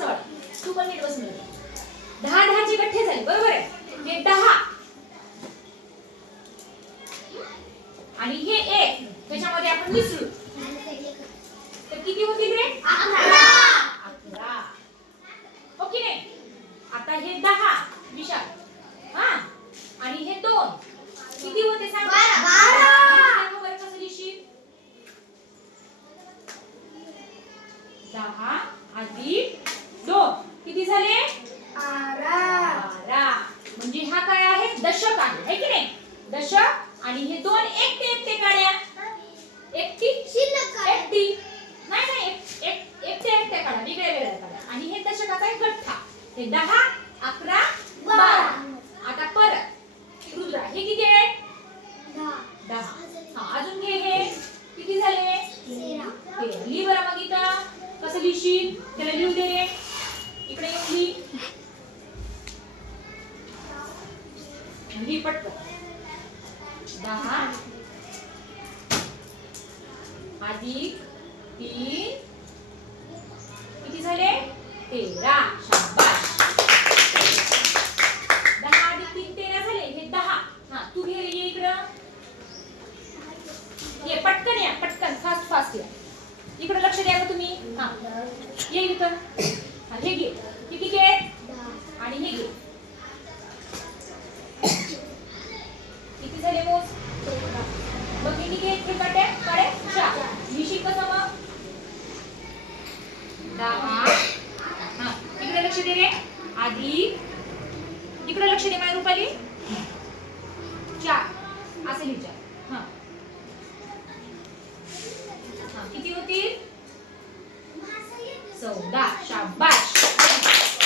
वाट तू पण नीट दहा दहाचे गठ्ठे झाले बरोबर आहे? हे दहा. आणि हे एक त्याच्यामध्ये आपण मिसळू तर किती होतील रे अकरा. हो की नाही? आता हे दहा विशाल. हा? आणि हे दोन. किती होते सांग? बारा. बारा. सांग बरं कसं लिहिशील दहा अधिक दोन किती झाले बारा म्हणजे हा काय आहे दशक आहे है की नाही? दशक आणि हे दोन एकटे एकटे काढ्या एकटी? एकटी. नाही नाही एक- एक- एकटे एकटे काढा वेगळ्या वेगळ्या काढा आणि हे दशकाचा एक गठ्ठा. हे दहा अकरा बारा. आता परत. रुद्रा हे किती आहे? दहा. हा अजून घे हे. किती झाले? तेरा. लिही बरं मग इथं. कसं लिहिशील? त्याला लिहू दे रे. ही पटकन. दहा. अधिक तीन. किती झाले? तेरा. शाबाश दहा अधिक तीन तेरा झाले. हे दहा. हा तू घे ये इकडं. ये पटकन या पटकन. फास्ट फास्ट या. इकडे लक्ष द्या का तुम्ही. हा. ये इथं. हे घे हे किती आहेत आणि हे घे किती झाले मोज मग हे किती आहेत चार निशी कसं मग. दहा. हा. इकडे लक्ष दे रे. आधी. इकडे लक्ष दे माझ्या रुपाली. चार. असे लिहि हा. किती होतील? चौदा. शाबास.